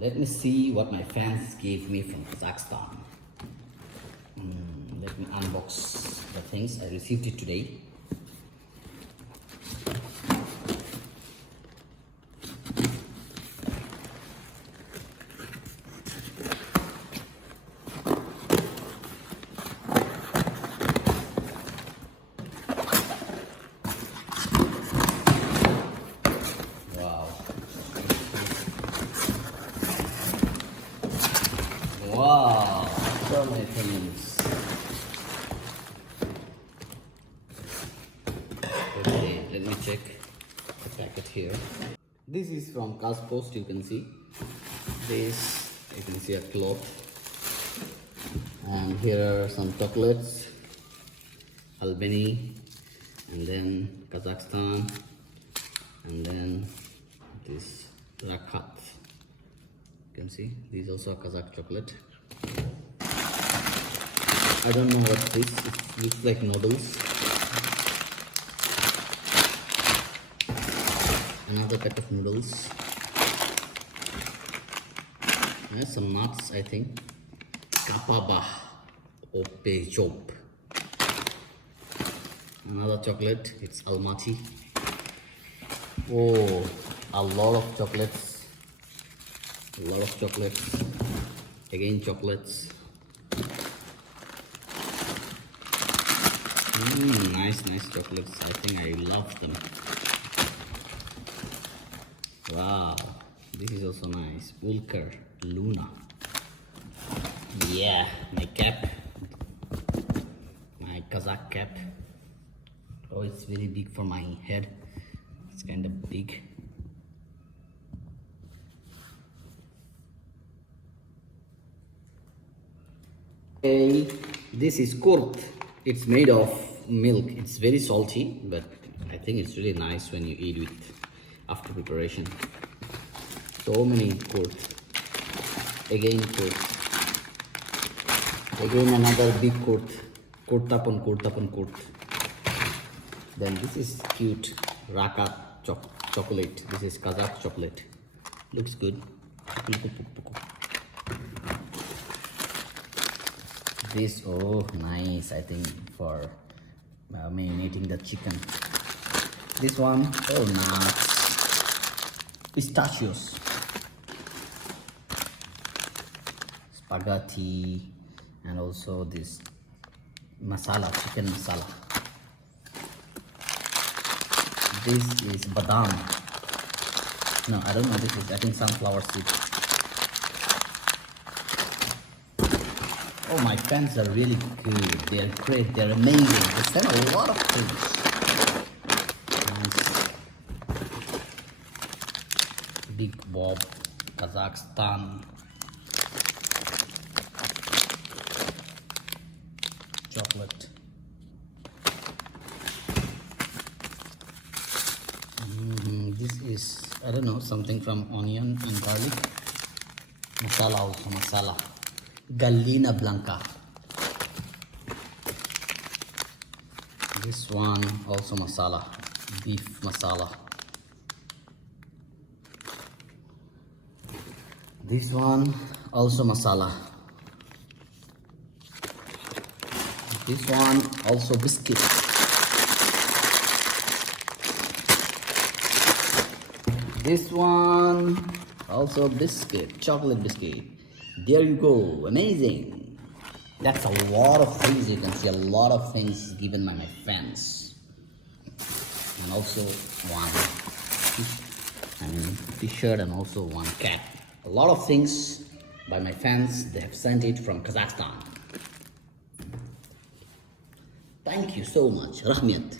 Let me see what my fans gave me from Kazakhstan. Let me unbox the things. I received it today. Wow, so many things. Okay, let me check the packet here. This is from Kazpost, you can see. This, you can see a cloth. And here are some chocolates. Albania, and then Kazakhstan, and then this Rakat. You can see, this is also a Kazakh chocolate. I don't know what this is. It looks like noodles. Another pack of noodles. There's some nuts, I think. Kapaba Opejob. Another chocolate, it's Almaty. Oh, a lot of chocolates. A lot of chocolates. Again, chocolates. Nice chocolates. I think I love them. Wow, this is also nice. Vulker Luna. Yeah, my cap. My Kazakh cap. Oh, it's very big for my head. It's kind of big. Okay, this is kurt. It's made of milk. It's very salty, but I think it's really nice when you eat it after preparation. So many kurt. Again kurt. Again another big kurt. Kurt upon kurt upon kurt. Then this is cute Rakat chocolate. This is Kazakh chocolate. Looks good. This, oh nice, I think for marinating the chicken. This one, oh nuts, pistachios, spaghetti, and also this masala, chicken masala. This is badam. No, I don't know, this is, I think, sunflower seed. Oh, my fans are really good. They're great. They're amazing. They send a lot of things. Nice. Big Bob, Kazakhstan. Chocolate. This is, I don't know, something from onion and garlic. Masala also, masala. Gallina Blanca. This one also masala, beef masala. This one also masala. This one also biscuit. This one also biscuit, chocolate biscuit. There you go, amazing. That's a lot of things. You can see a lot of things given by my fans. And also one t-shirt and also one cap. A lot of things by my fans. They have sent it from Kazakhstan. Thank you so much. Rahmet.